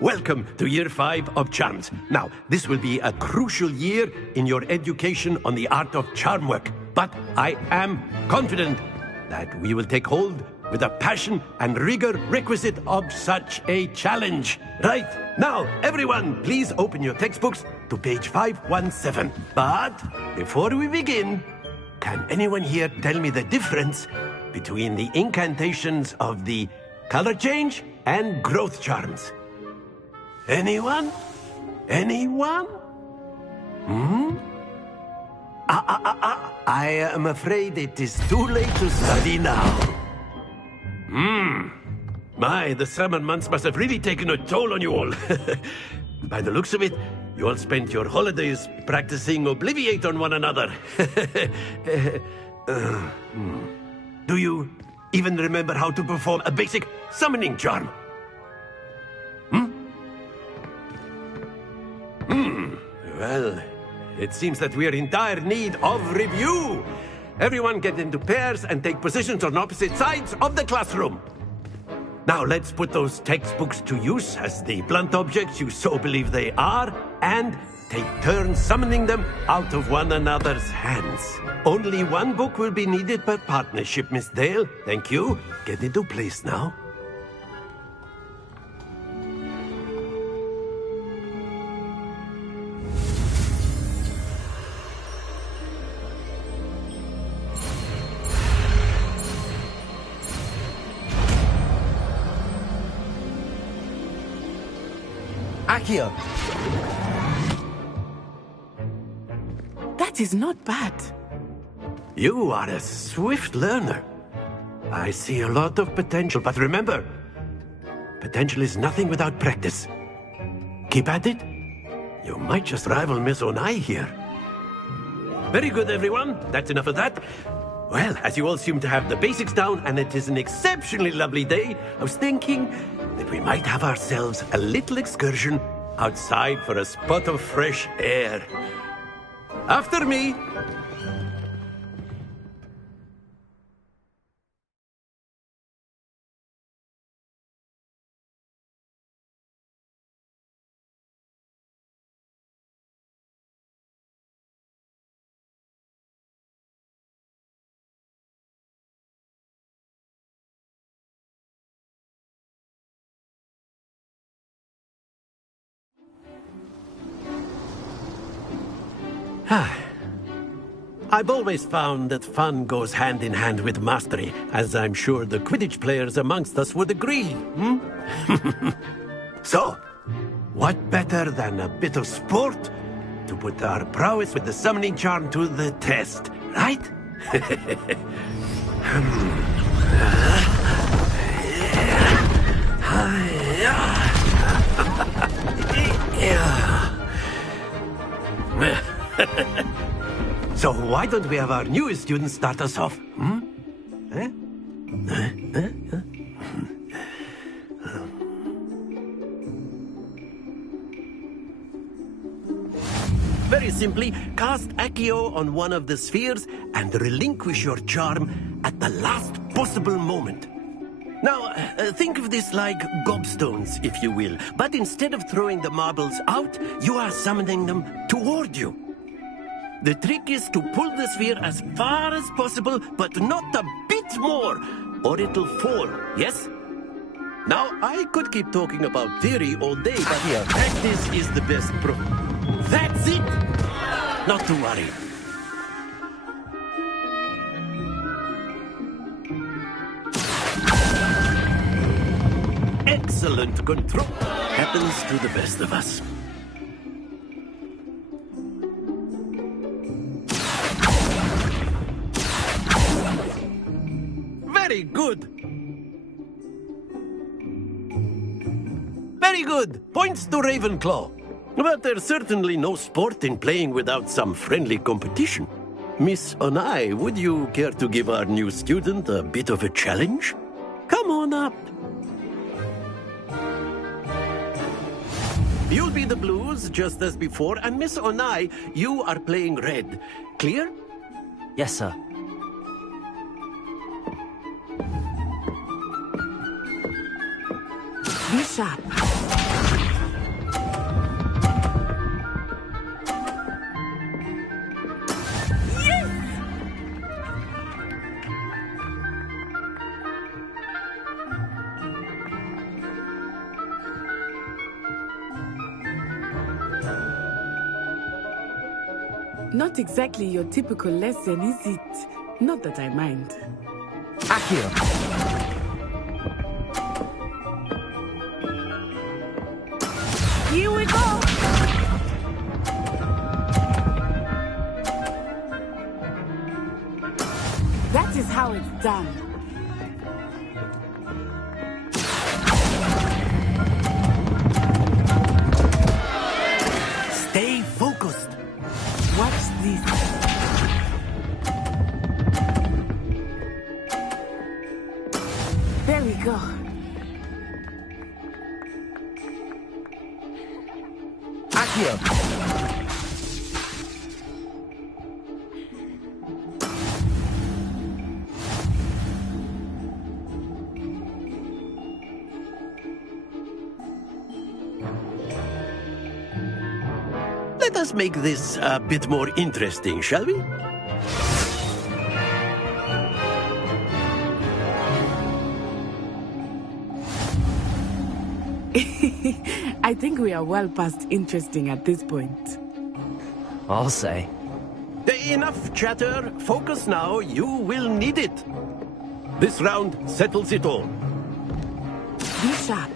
Welcome to Year 5 of Charms. Now, this will be a crucial year in your education on the art of charm work. But I am confident that we will take hold with the passion and rigor requisite of such a challenge. Right, now, everyone, please open your textbooks to page 517. But before we begin, can anyone here tell me the difference between the incantations of the color change and growth charms? Anyone? Anyone? I am afraid it is too late to study now. My, the summer months must have really taken a toll on you all. By the looks of it, you all spent your holidays practicing Obliviate on one another. Do you even remember how to perform a basic summoning charm? Well, it seems that we are in dire need of review. Everyone get into pairs and take positions on opposite sides of the classroom. Now let's put those textbooks to use as the blunt objects you so believe they are, and take turns summoning them out of one another's hands. Only one book will be needed per partnership, Miss Dale. Thank you. Get into place now. Accio. That is not bad. You are a swift learner. I see a lot of potential, but remember, potential is nothing without practice. Keep at it. You might just rival Miss Onai here. Very good, everyone. That's enough of that. Well, as you all seem to have the basics down, and it is an exceptionally lovely day, I was thinking that we might have ourselves a little excursion outside for a spot of fresh air. After me. I've always found that fun goes hand in hand with mastery, as I'm sure the Quidditch players amongst us would agree. So, what better than a bit of sport to put our prowess with the summoning charm to the test, right? So why don't we have our newest student start us off? Very simply, cast Accio on one of the spheres and relinquish your charm at the last possible moment. Now, think of this like gobstones, if you will. But instead of throwing the marbles out, you are summoning them toward you. The trick is to pull the sphere as far as possible, but not a bit more, or it'll fall, yes? Now, I could keep talking about theory all day, but here, practice is the best proof. That's it! Not to worry. Excellent control. Happens to the best of us. Very good. Very good. Points to Ravenclaw. But there's certainly no sport in playing without some friendly competition. Miss Onai, would you care to give our new student a bit of a challenge? Come on up. You'll be the blues, just as before, and Miss Onai, you are playing red. Clear? Yes, sir. Be sharp. Not exactly your typical lesson, is it? Not that I mind. Accio. Here we go! That is how it's done. Stay focused. Watch this. There we go. Accio. Let us make this a bit more interesting, shall we? I think we are well past interesting at this point. I'll say. Enough chatter. Focus now. You will need it. This round settles it all. Be sharp.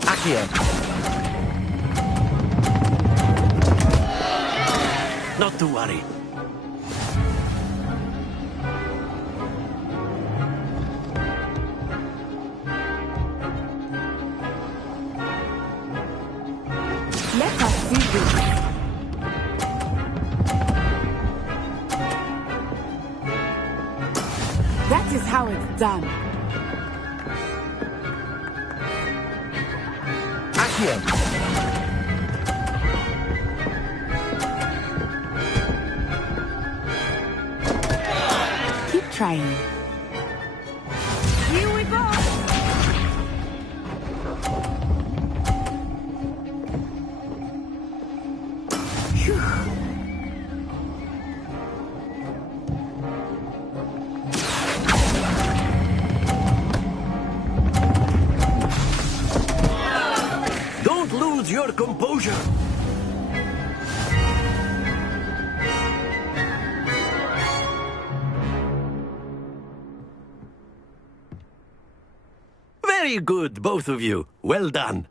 Accio. Not to worry. Let us see this. That is how it's done. Accio. Keep trying. Here we go. Phew. Don't lose your composure. Very good, both of you. Well done.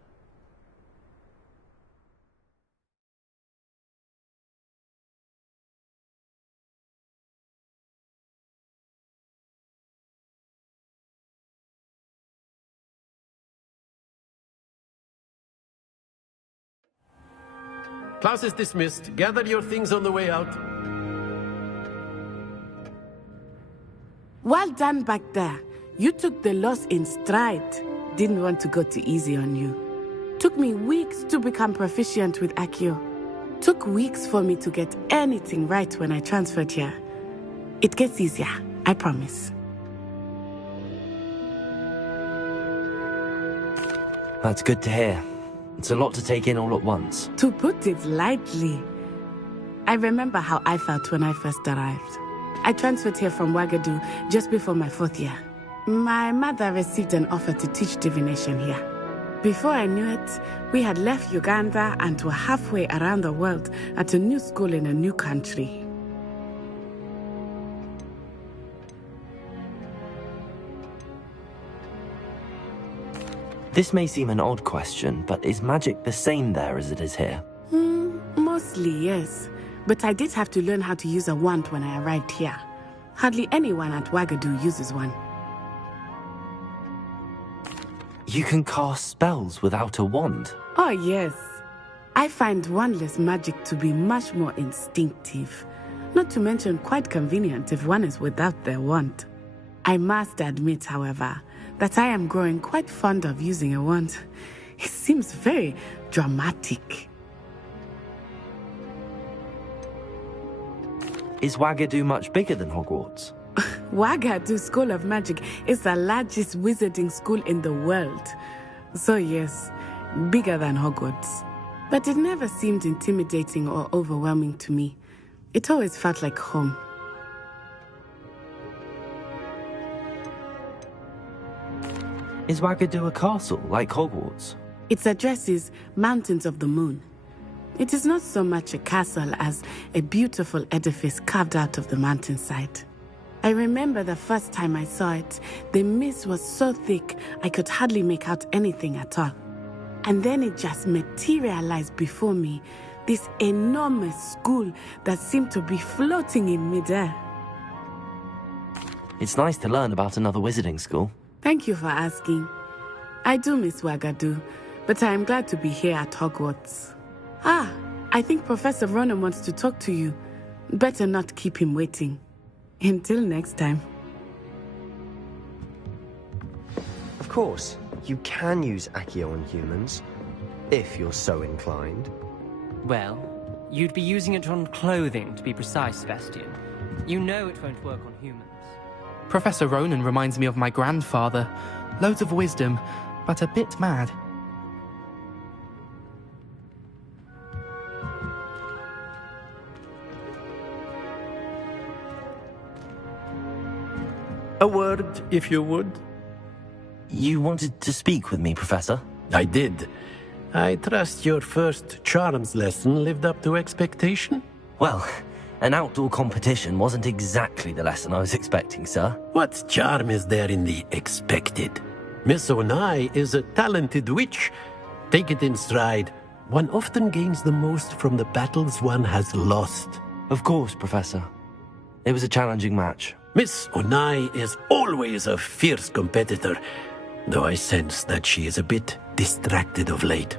Class is dismissed. Gather your things on the way out. Well done back there. You took the loss in stride. Didn't want to go too easy on you. Took me weeks to become proficient with Accio. Took weeks for me to get anything right when I transferred here. It gets easier, I promise. That's good to hear. It's a lot to take in all at once. To put it lightly, I remember how I felt when I first arrived. I transferred here from Ouagadougou just before my 4th year. My mother received an offer to teach divination here. Before I knew it, we had left Uganda and were halfway around the world at a new school in a new country. This may seem an odd question, but is magic the same there as it is here? Mostly, yes. But I did have to learn how to use a wand when I arrived here. Hardly anyone at Ouagadougou uses one. You can cast spells without a wand? Oh, yes. I find wandless magic to be much more instinctive. Not to mention quite convenient if one is without their wand. I must admit, however, that I am growing quite fond of using a wand. It seems very dramatic. Is Ouagadougou much bigger than Hogwarts? Ouagadougou School of Magic is the largest wizarding school in the world. So yes, bigger than Hogwarts. But it never seemed intimidating or overwhelming to me. It always felt like home. Is Wagadu a castle, like Hogwarts? Its address is Mountains of the Moon. It is not so much a castle as a beautiful edifice carved out of the mountainside. I remember the first time I saw it, the mist was so thick I could hardly make out anything at all. And then it just materialized before me, this enormous school that seemed to be floating in midair. It's nice to learn about another wizarding school. Thank you for asking. I do miss Wagadu, but I am glad to be here at Hogwarts. I think Professor Ronan wants to talk to you. Better not keep him waiting. Until next time. Of course, you can use Accio on humans, if you're so inclined. Well, you'd be using it on clothing, to be precise, Sebastian. You know it won't work on humans. Professor Ronan reminds me of my grandfather. Loads of wisdom, but a bit mad. A word, if you would. You wanted to speak with me, Professor? I did. I trust your first charms lesson lived up to expectation? Well, an outdoor competition wasn't exactly the lesson I was expecting, sir. What charm is there in the expected? Miss Onai is a talented witch. Take it in stride. One often gains the most from the battles one has lost. Of course, Professor. It was a challenging match. Miss Onai is always a fierce competitor, though I sense that she is a bit distracted of late.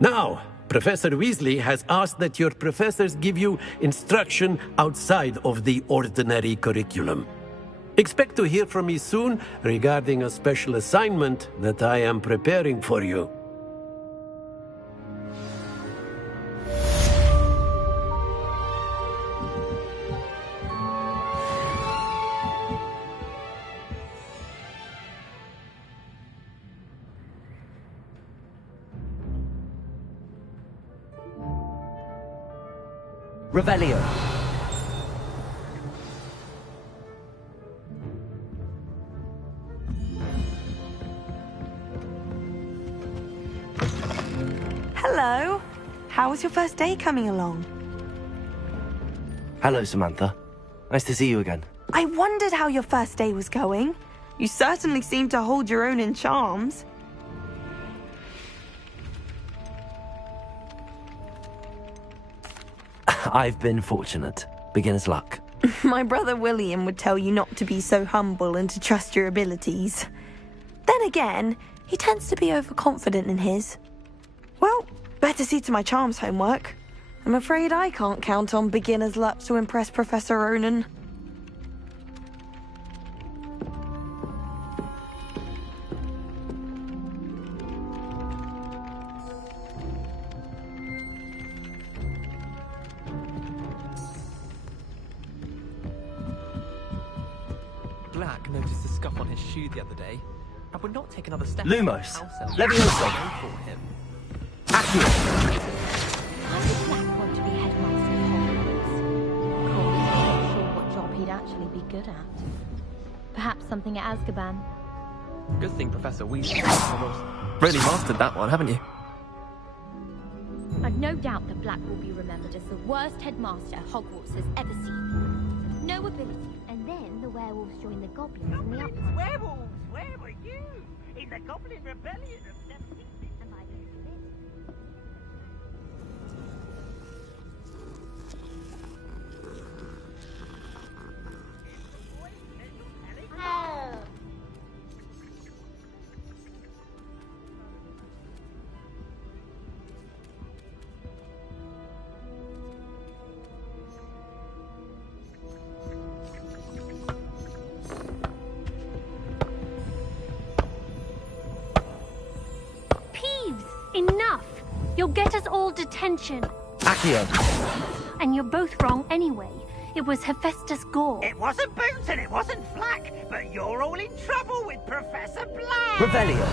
Now, Professor Weasley has asked that your professors give you instruction outside of the ordinary curriculum. Expect to hear from me soon regarding a special assignment that I am preparing for you. Revelio. Hello. How was your first day coming along? Hello, Samantha. Nice to see you again. I wondered how your first day was going. You certainly seem to hold your own in charms. I've been fortunate. Beginner's luck. My brother William would tell you not to be so humble and to trust your abilities. Then again, he tends to be overconfident in his. Well, better see to my charms homework. I'm afraid I can't count on beginner's luck to impress Professor Ronan. Black noticed a scuff on his shoe the other day. I would not take another step. Lumos. Levioso. Levioso. For him. Accio. Why would Black want to be headmaster of Hogwarts? Corey's not sure what job he'd actually be good at. Perhaps something at Azkaban. Good thing Professor Weasley really mastered that one, haven't you? I've no doubt that Black will be remembered as the worst headmaster Hogwarts has ever seen. No ability, and then the werewolves join the goblins in the uprising. Werewolves! Where were you? In the Goblin Rebellion of 17... And by the end of it, Enough! You'll get us all detention. Accio. And you're both wrong anyway. It was Hephaestus Gore. It wasn't Boots and it wasn't Flack, but you're all in trouble with Professor Black! Revelio.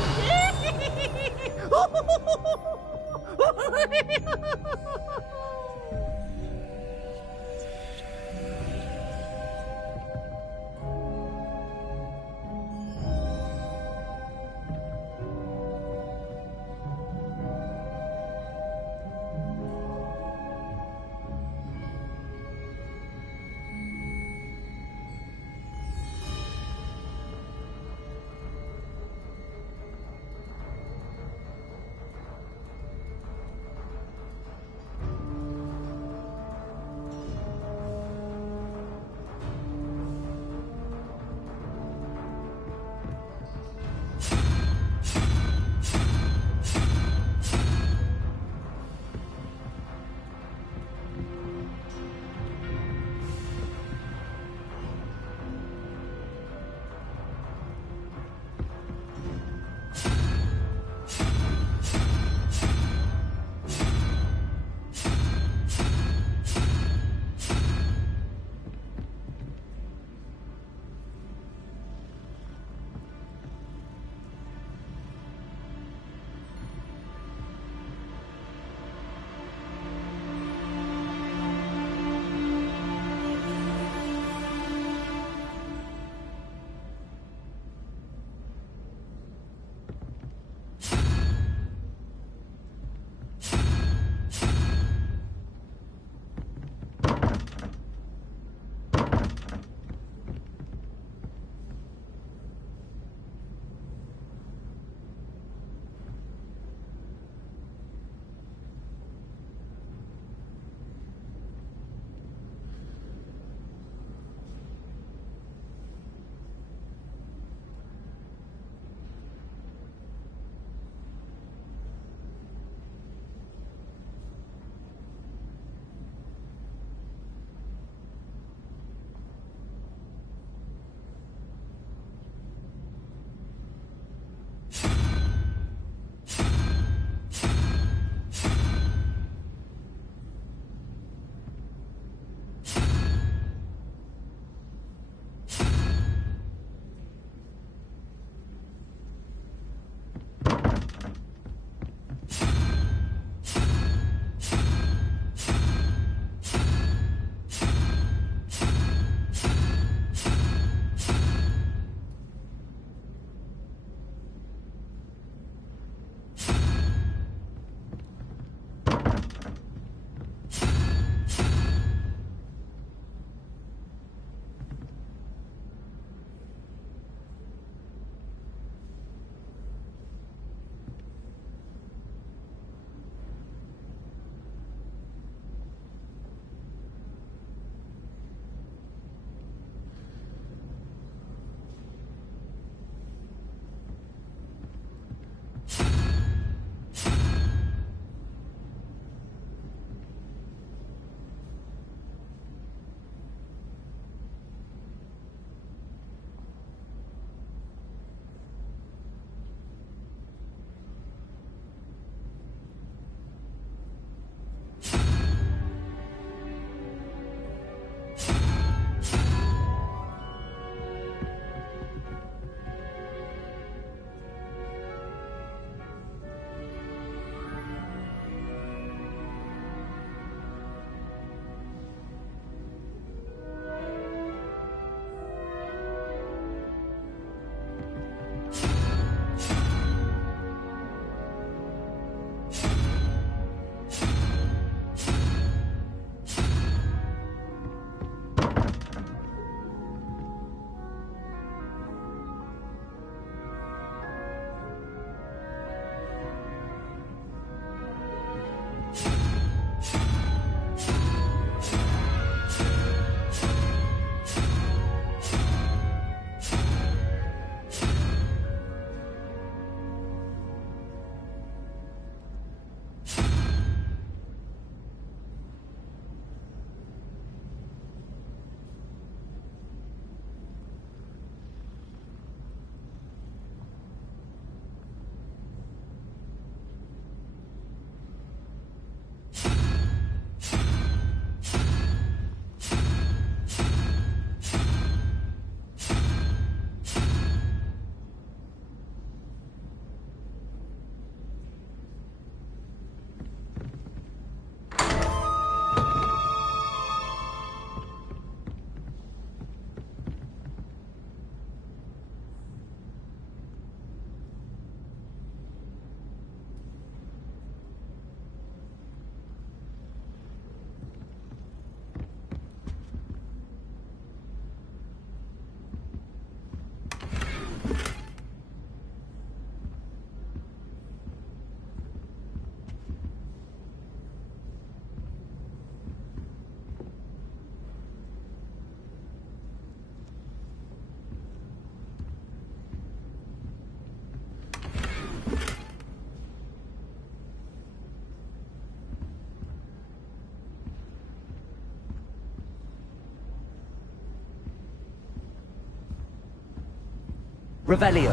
Revelio.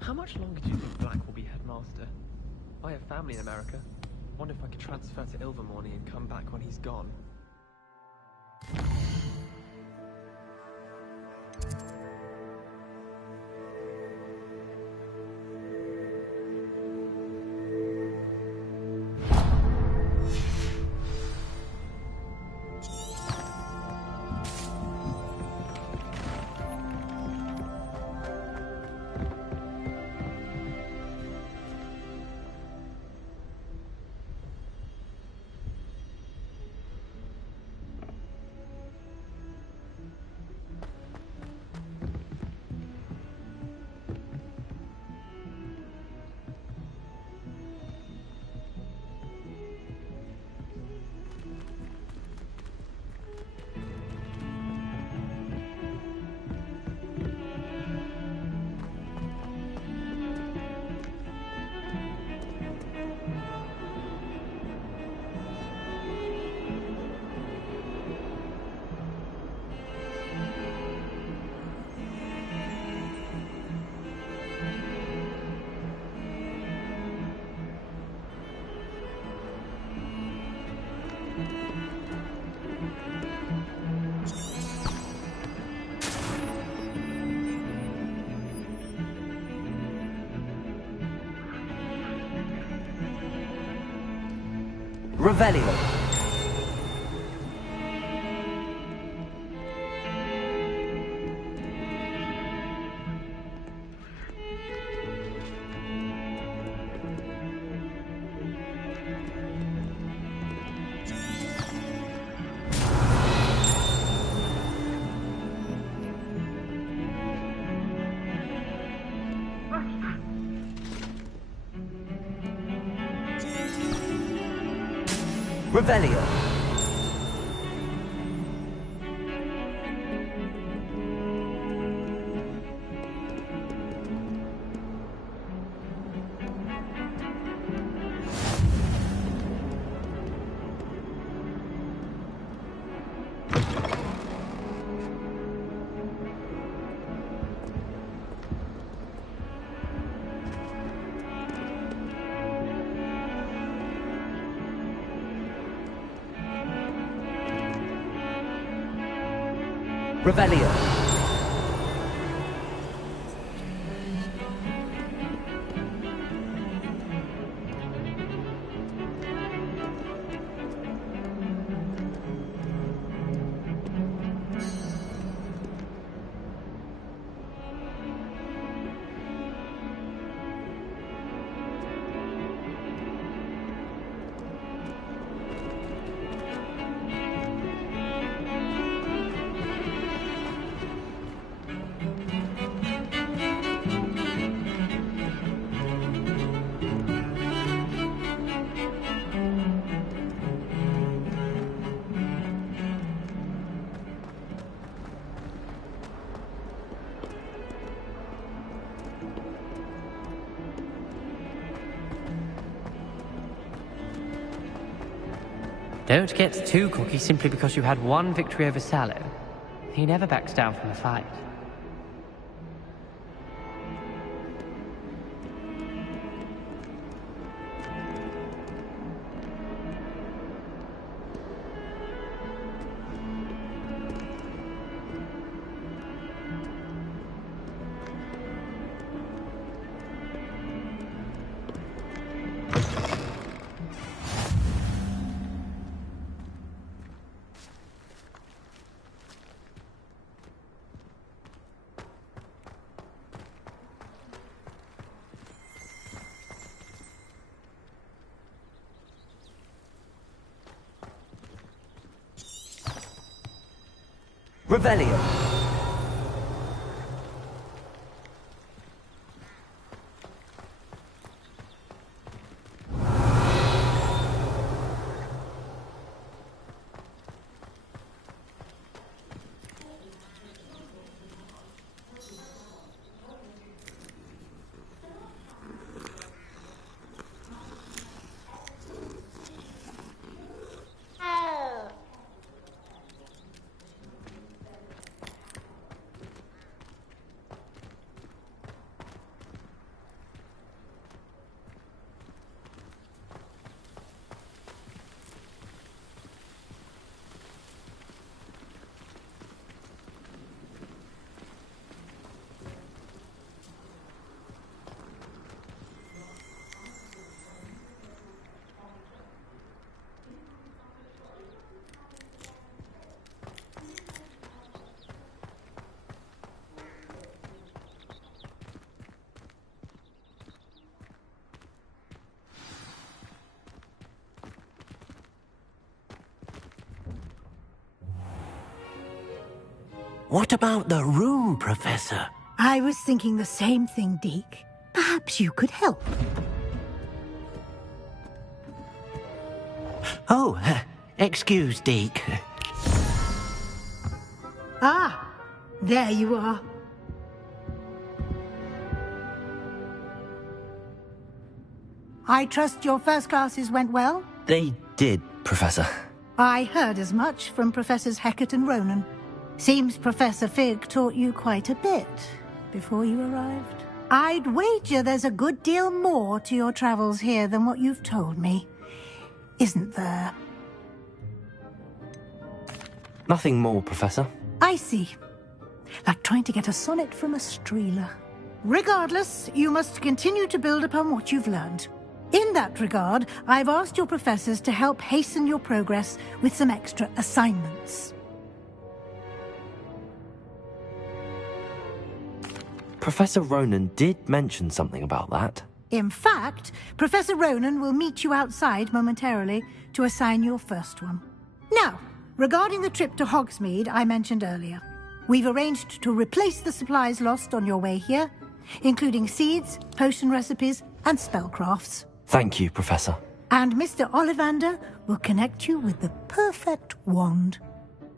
How much longer do you think Black will be headmaster? I have family in America. Wonder if I could transfer to Ilvermorny and come back when he's gone. Revelio. Revelio. Revelio. Don't get too cocky simply because you had one victory over Sallow. He never backs down from a fight. Revelio. What about the room, Professor? I was thinking the same thing, Deke. Perhaps you could help. Oh, excuse, Deke. Ah, there you are. I trust your first classes went well? They did, Professor. I heard as much from Professors Hecat and Ronan. Seems Professor Fig taught you quite a bit before you arrived. I'd wager there's a good deal more to your travels here than what you've told me. Isn't there? Nothing more, Professor. I see. Like trying to get a sonnet from a streeler. Regardless, you must continue to build upon what you've learned. In that regard, I've asked your professors to help hasten your progress with some extra assignments. Professor Ronan did mention something about that. In fact, Professor Ronan will meet you outside momentarily to assign your first one. Now, regarding the trip to Hogsmeade I mentioned earlier, we've arranged to replace the supplies lost on your way here, including seeds, potion recipes, and spellcrafts. Thank you, Professor. And Mr. Ollivander will connect you with the perfect wand.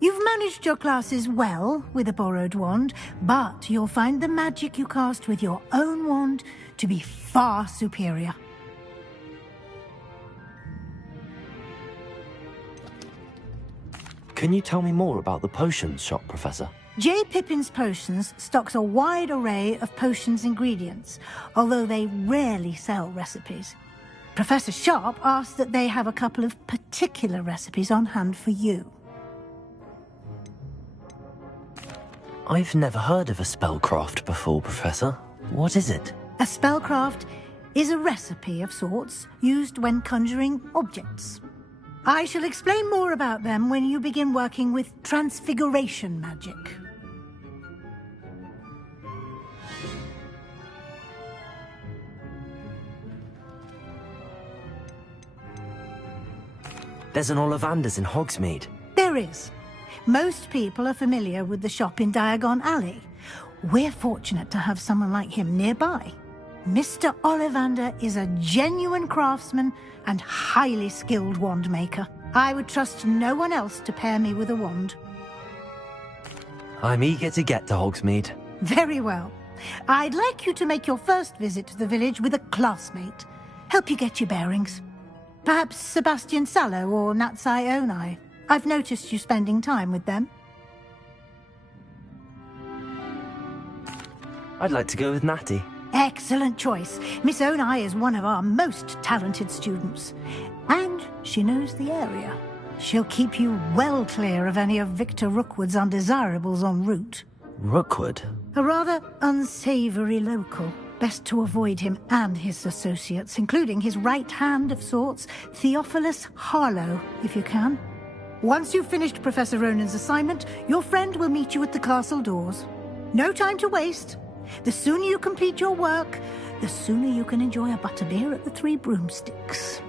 You've managed your classes well with a borrowed wand, but you'll find the magic you cast with your own wand to be far superior. Can you tell me more about the potions shop, Professor? J. Pippin's Potions stocks a wide array of potions ingredients, although they rarely sell recipes. Professor Sharp asked that they have a couple of particular recipes on hand for you. I've never heard of a spellcraft before, Professor. What is it? A spellcraft is a recipe of sorts used when conjuring objects. I shall explain more about them when you begin working with transfiguration magic. There's an Ollivander's in Hogsmeade. There is. Most people are familiar with the shop in Diagon Alley. We're fortunate to have someone like him nearby. Mr. Ollivander is a genuine craftsman and highly skilled wand maker. I would trust no one else to pair me with a wand. I'm eager to get to Hogsmeade. Very well. I'd like you to make your first visit to the village with a classmate. Help you get your bearings. Perhaps Sebastian Sallow or Natsai Onai. I've noticed you spending time with them. I'd like to go with Natty. Excellent choice. Miss Onai is one of our most talented students. And she knows the area. She'll keep you well clear of any of Victor Rookwood's undesirables en route. Rookwood? A rather unsavoury local. Best to avoid him and his associates, including his right hand of sorts, Theophilus Harlow, if you can. Once you've finished Professor Ronan's assignment, your friend will meet you at the castle doors. No time to waste. The sooner you complete your work, the sooner you can enjoy a butterbeer at the Three Broomsticks.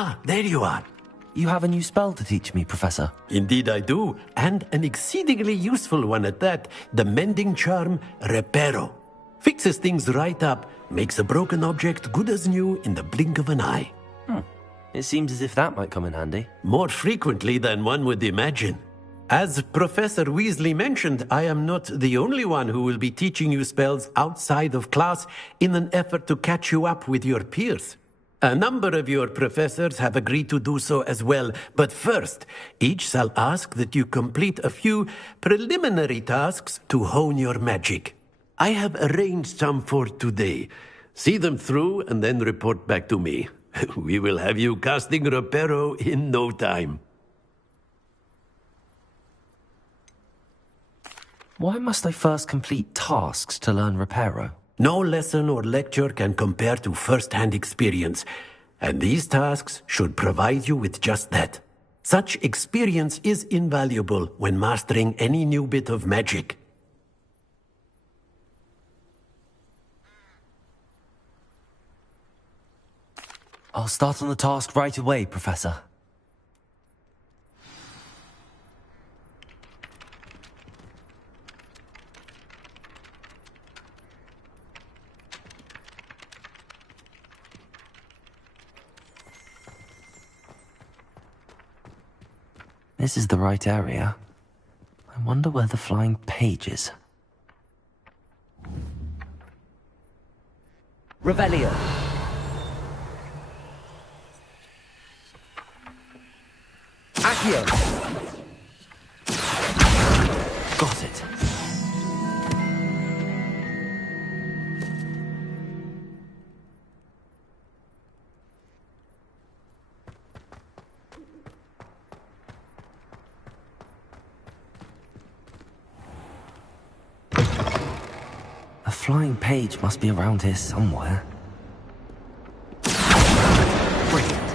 Ah, there you are. You have a new spell to teach me, Professor. Indeed I do, and an exceedingly useful one at that. The mending charm, Reparo. Fixes things right up, makes a broken object good as new in the blink of an eye. It seems as if that might come in handy. More frequently than one would imagine. As Professor Weasley mentioned, I am not the only one who will be teaching you spells outside of class in an effort to catch you up with your peers. A number of your professors have agreed to do so as well, but first, each shall ask that you complete a few preliminary tasks to hone your magic. I have arranged some for today. See them through and then report back to me. We will have you casting Reparo in no time. Why must I first complete tasks to learn Reparo? No lesson or lecture can compare to first-hand experience, and these tasks should provide you with just that. Such experience is invaluable when mastering any new bit of magic. I'll start on the task right away, Professor. This is the right area. I wonder where the flying page is. Revelio. Accio. Got it. A flying page must be around here somewhere. Brilliant.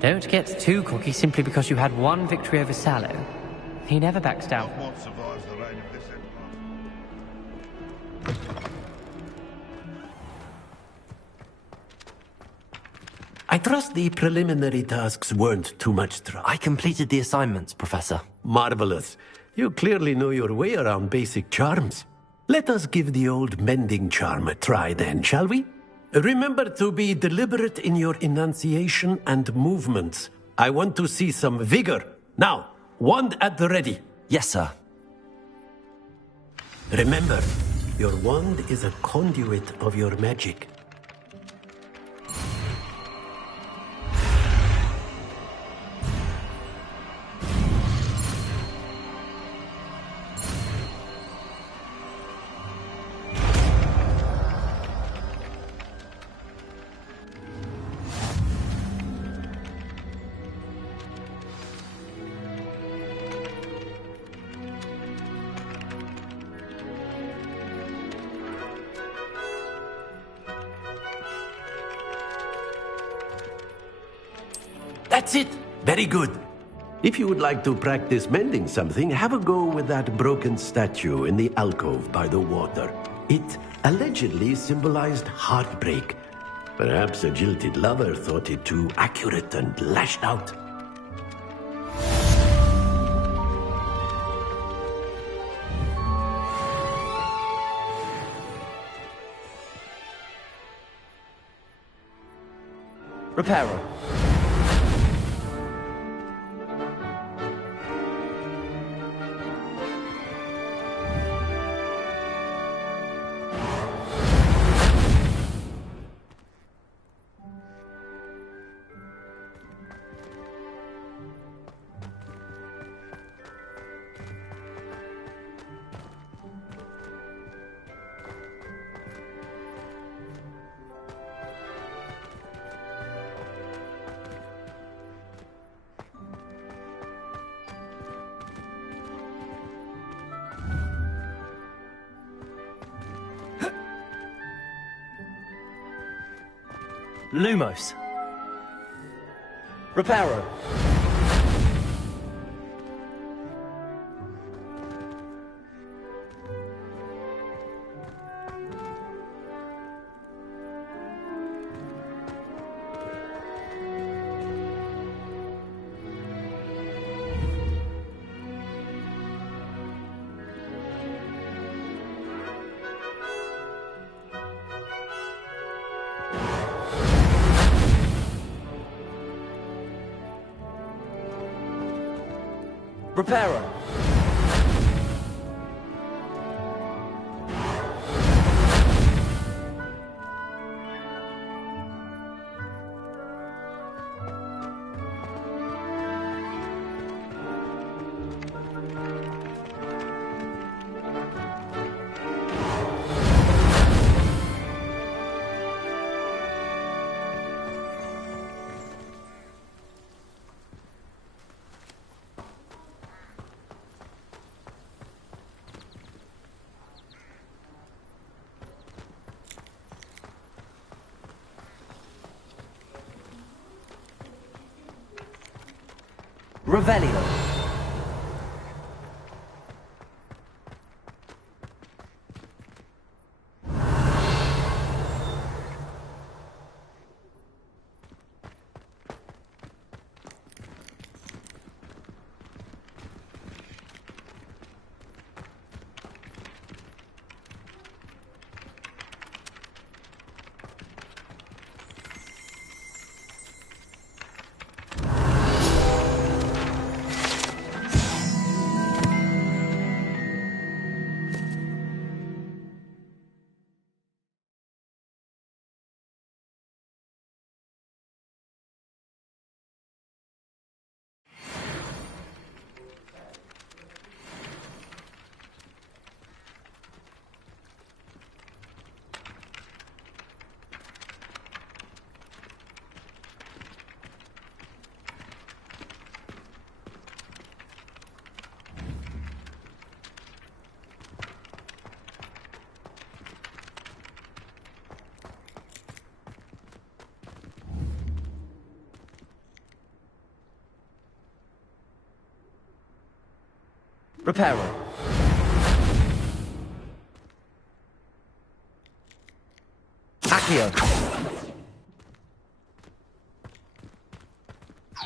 Don't get too cocky simply because you had one victory over Sallow. He never backs down. I trust the preliminary tasks weren't too much trouble. I completed the assignments, Professor. Marvelous. You clearly know your way around basic charms. Let us give the old mending charm a try then, shall we? Remember to be deliberate in your enunciation and movements. I want to see some vigor. Now, wand at the ready. Yes, sir. Remember, your wand is a conduit of your magic. That's it. Very good. If you would like to practice mending something, have a go with that broken statue in the alcove by the water. It allegedly symbolized heartbreak. Perhaps a jilted lover thought it too accurate and lashed out. Reparo. Lumos. Reparo. Reparo. Revelio. Reparo. Accio.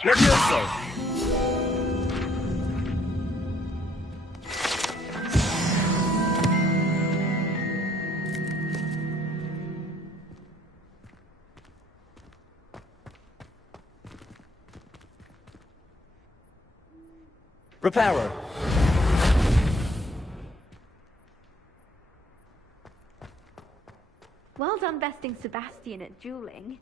Levioso. Reparo. Well done besting Sebastian at dueling.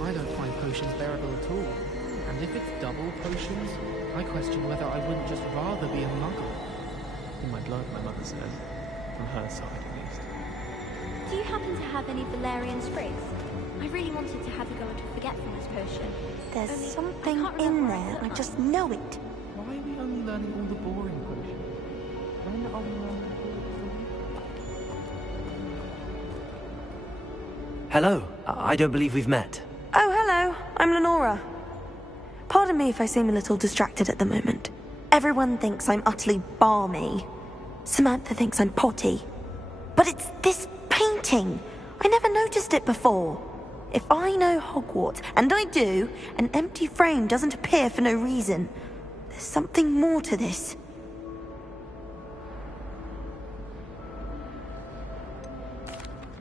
I don't find potions bearable at all. And if it's double potions, I question whether I wouldn't just rather be a muggle. In my blood, my mother says. From her side, at least. Do you happen to have any Valerian sprigs? I really wanted to have you go into Forgetfulness. that potion. There's Only something I can't in remember there. where I just know it. Why are we only learning all the boring potions? When are we learning Hello. I don't believe we've met. Oh, hello. I'm Lenora. Pardon me if I seem a little distracted at the moment. Everyone thinks I'm utterly balmy. Samantha thinks I'm potty. But it's this painting. I never noticed it before. If I know Hogwarts, and I do, an empty frame doesn't appear for no reason. There's something more to this.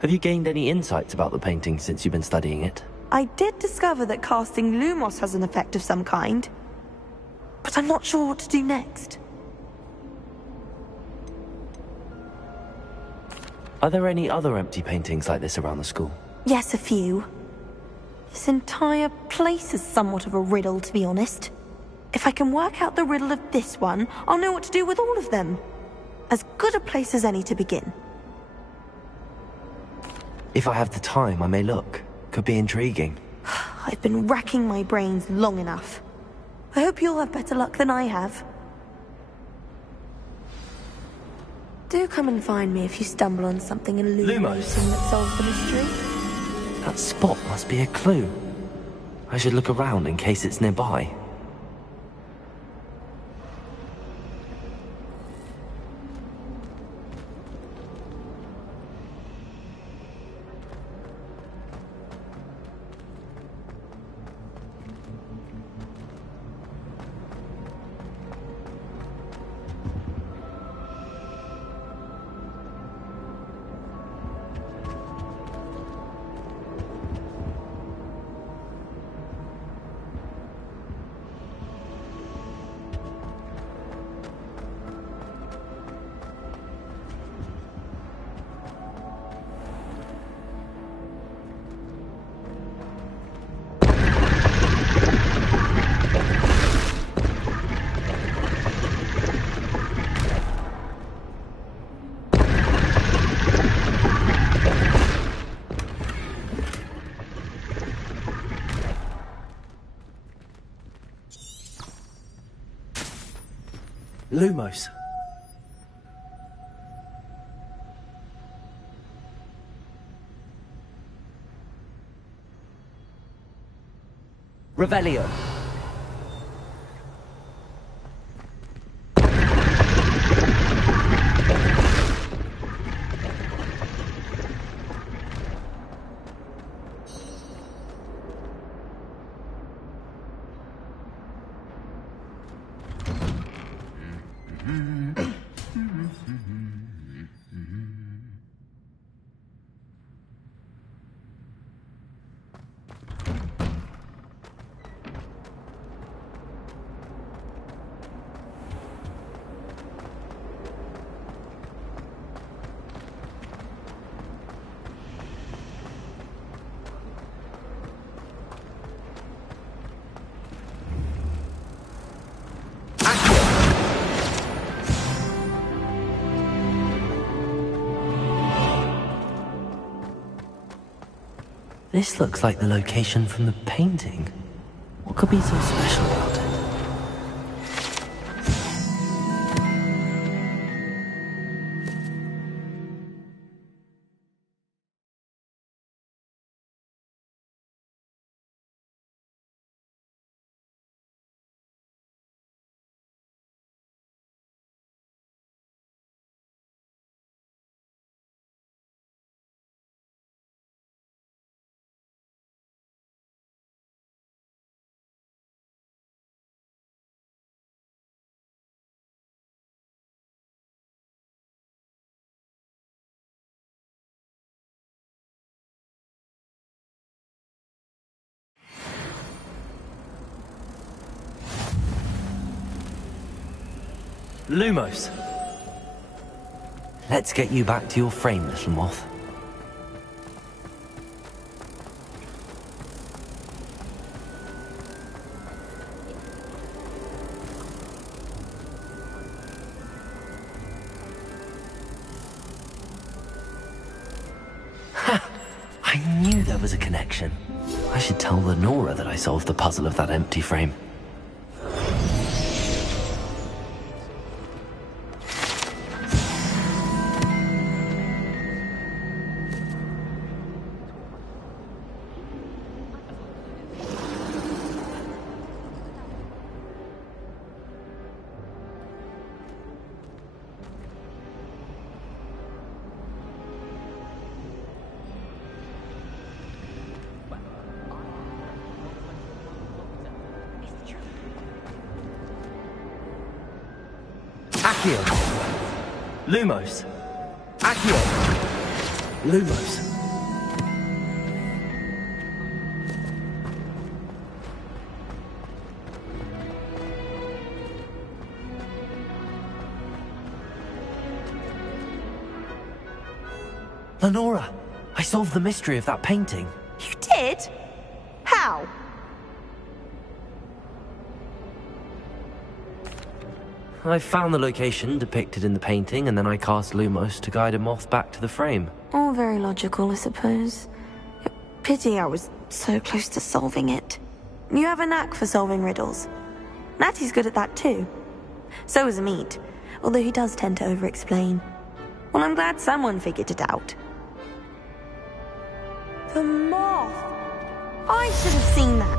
Have you gained any insights about the painting since you've been studying it? I did discover that casting Lumos has an effect of some kind. But I'm not sure what to do next. Are there any other empty paintings like this around the school? Yes, a few. This entire place is somewhat of a riddle, to be honest. If I can work out the riddle of this one, I'll know what to do with all of them. As good a place as any to begin. If I have the time, I may look. Could be intriguing. I've been racking my brains long enough. I hope you'll have better luck than I have. Do come and find me if you stumble on something illuminating that solves the mystery. That spot must be a clue. I should look around in case it's nearby. Lumos. Revelio. This looks like the location from the painting. What could be so special about it? Lumos. Let's get you back to your frame, little moth. Ha! I knew there was a connection. I should tell Lenora that I solved the puzzle of that empty frame. Accio! Lumos! Accio! Lumos! Lenora! I solved the mystery of that painting. You did? How? I found the location depicted in the painting, and then I cast Lumos to guide a moth back to the frame. All very logical, I suppose. Pity I was so close to solving it. You have a knack for solving riddles. Natty's good at that too. So is Amit, although he does tend to over-explain. Well, I'm glad someone figured it out. The moth! I should have seen that.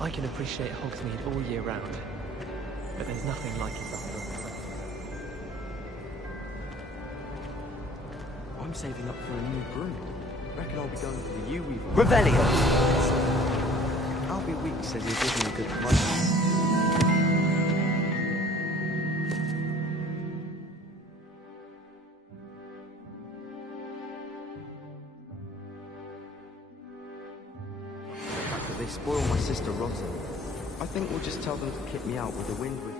I can appreciate Hogsmeade all year round, but there's nothing like it up north. I'm saving up for a new broom. Reckon I'll be going for the U-Weaver. Revelio! Albie Weeks says he'll give me a good price. They spoil my sister rotten. I think we'll just tell them to kick me out with the wind with.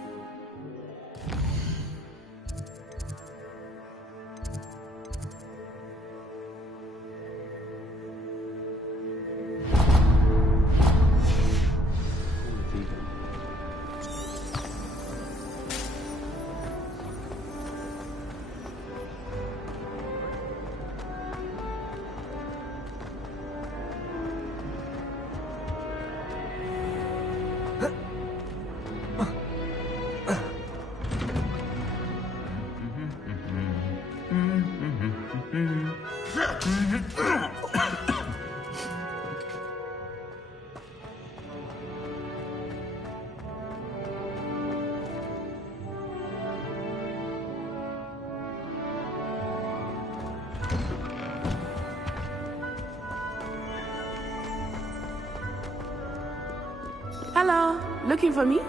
Hello, looking for me?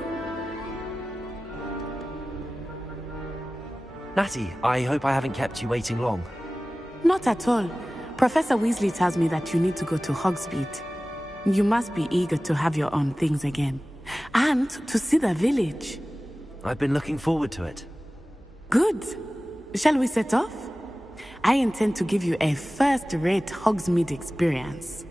Natty, I hope I haven't kept you waiting long. Not at all. Professor Weasley tells me that you need to go to Hogsmeade. You must be eager to have your own things again. And to see the village. I've been looking forward to it. Good. Shall we set off? I intend to give you a first-rate Hogsmeade experience.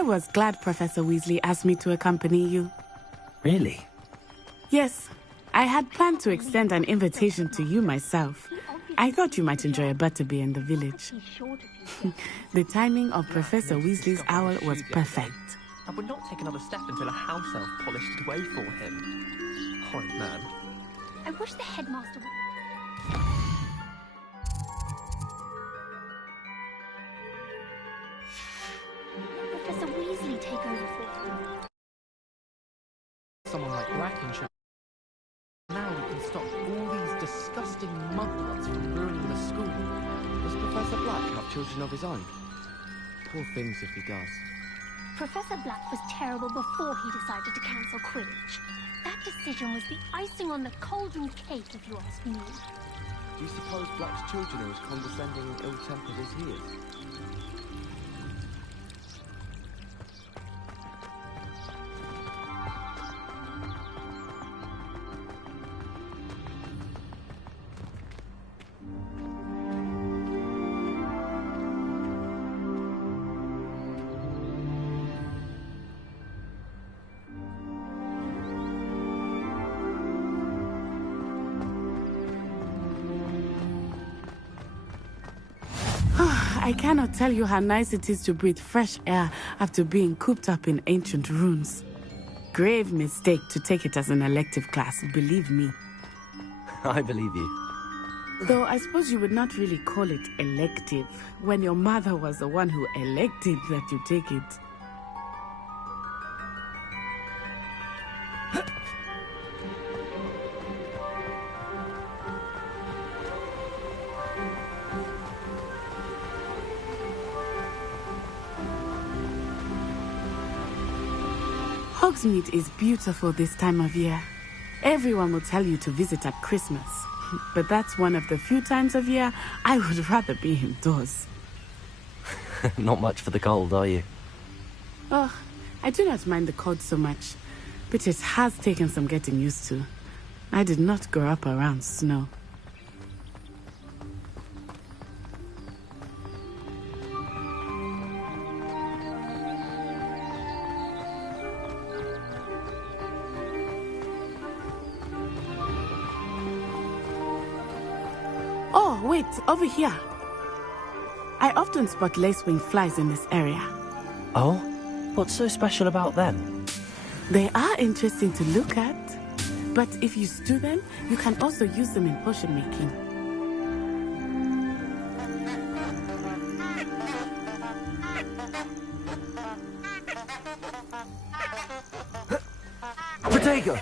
I was glad Professor Weasley asked me to accompany you. Really? Yes, I had planned to extend an invitation to you myself. I thought you might enjoy a butterbeer in the village. The timing of Professor Weasley's owl was perfect. I would not take another step until a house elf polished it away for him. Horrid man. I wish the headmaster would... Let Professor Weasley take over for him. Someone like Brackenshire. Now we can stop all these disgusting mudblots from ruining the school. Does Professor Black have children of his own? Poor things if he does. Professor Black was terrible before he decided to cancel Quidditch. That decision was the icing on the cauldron cake, if you ask me. Do you suppose Black's children are as condescending and ill-tempered as he is? I cannot tell you how nice it is to breathe fresh air after being cooped up in ancient ruins. Grave mistake to take it as an elective class, believe me. I believe you. Though I suppose you would not really call it elective when your mother was the one who elected that you take it. Hogsmeade is beautiful this time of year. Everyone will tell you to visit at Christmas. But that's one of the few times of year I would rather be indoors. Not much for the cold, are you? Oh, I do not mind the cold so much. But it has taken some getting used to. I did not grow up around snow. Oh, wait, over here. I often spot lacewing flies in this area. Oh? What's so special about them? They are interesting to look at, but if you stew them, you can also use them in potion making. Potato!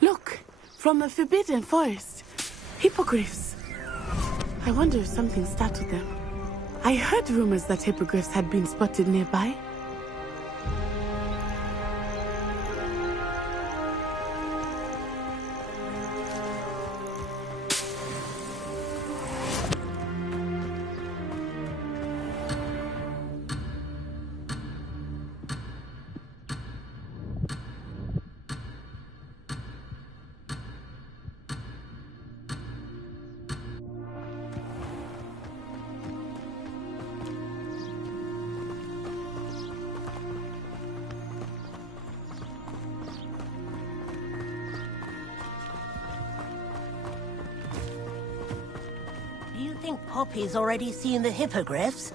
Look, from the Forbidden Forest. Hippogriffs. I wonder if something startled them. I heard rumors that hippogriffs had been spotted nearby. Do you think Poppy's already seen the hippogriffs?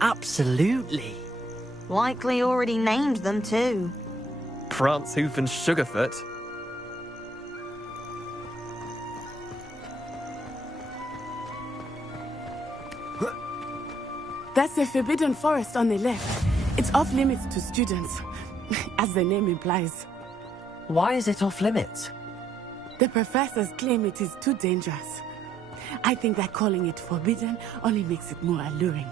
Absolutely. Likely already named them too. Prance, Hoof and Sugarfoot. That's the Forbidden Forest on the left. It's off limits to students, as the name implies. Why is it off limits? The professors claim it is too dangerous. I think that calling it forbidden only makes it more alluring.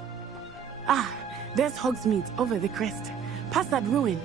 Ah, there's Hogsmeade over the crest, past that ruin.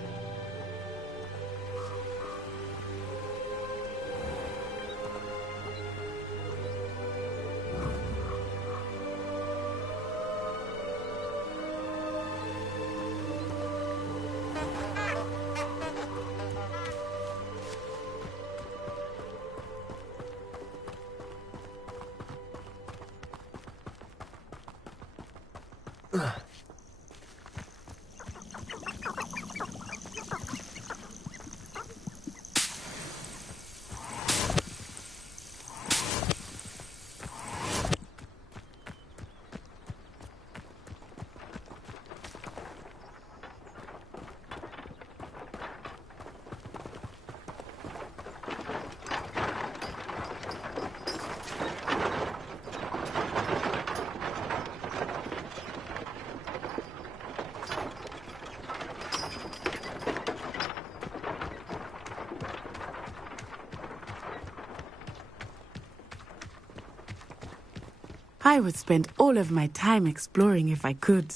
I would spend all of my time exploring if I could.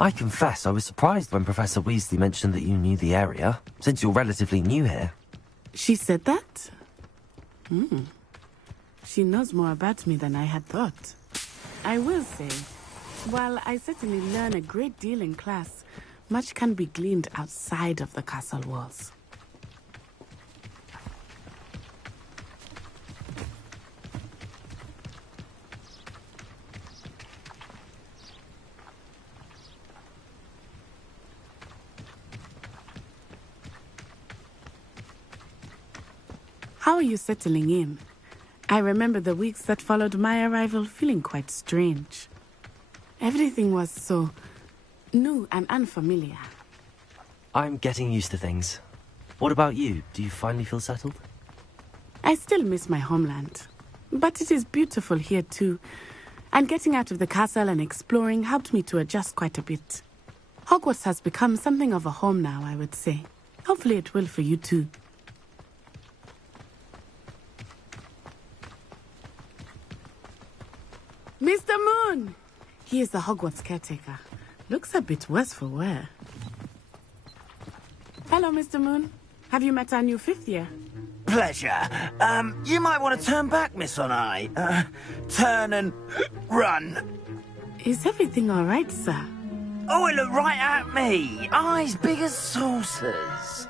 I confess I was surprised when Professor Weasley mentioned that you knew the area, since you're relatively new here. She said that? She knows more about me than I had thought. I will say, while I certainly learn a great deal in class, much can be gleaned outside of the castle walls. How are you settling in? I remember the weeks that followed my arrival feeling quite strange. Everything was so new and unfamiliar. I'm getting used to things. What about you? Do you finally feel settled? I still miss my homeland, but it is beautiful here too. And getting out of the castle and exploring helped me to adjust quite a bit. Hogwarts has become something of a home now, I would say. Hopefully it will for you too. Mr. Moon! He is the Hogwarts caretaker. Looks a bit worse for wear. Hello, Mr. Moon. Have you met our new fifth year? Pleasure. You might want to turn back, Miss Onai. Turn and run. Is everything all right, sir? Oh, it looked right at me. Eyes big as saucers.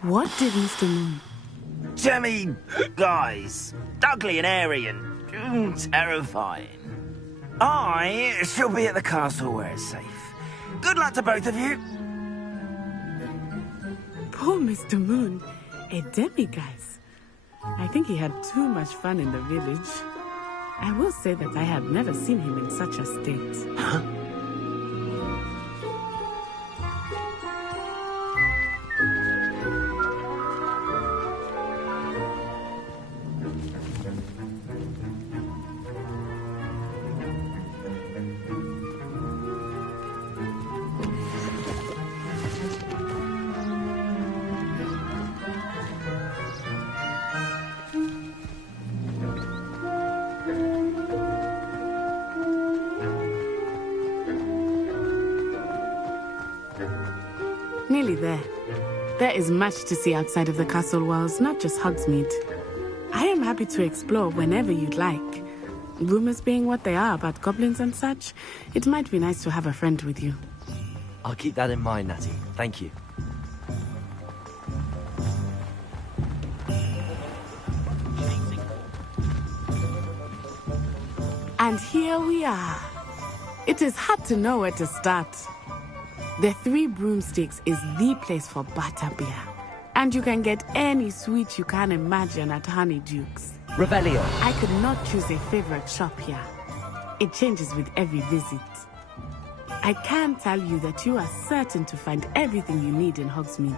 What did Mr. Moon? Jemmy guys. Ugly and airy and terrifying. I shall be at the castle where it's safe. Good luck to both of you. Poor Mr. Moon. A demiguise. I think he had too much fun in the village. I will say that I have never seen him in such a state. Huh? Nearly there. There is much to see outside of the castle walls, not just Hogsmeade. I am happy to explore whenever you'd like. Rumors being what they are about goblins and such, it might be nice to have a friend with you. I'll keep that in mind, Natty. Thank you. And here we are. It is hard to know where to start. The Three Broomsticks is the place for butterbeer. And you can get any sweet you can imagine at Honeyduke's. Revelio. I could not choose a favorite shop here. It changes with every visit. I can tell you that you are certain to find everything you need in Hogsmeade.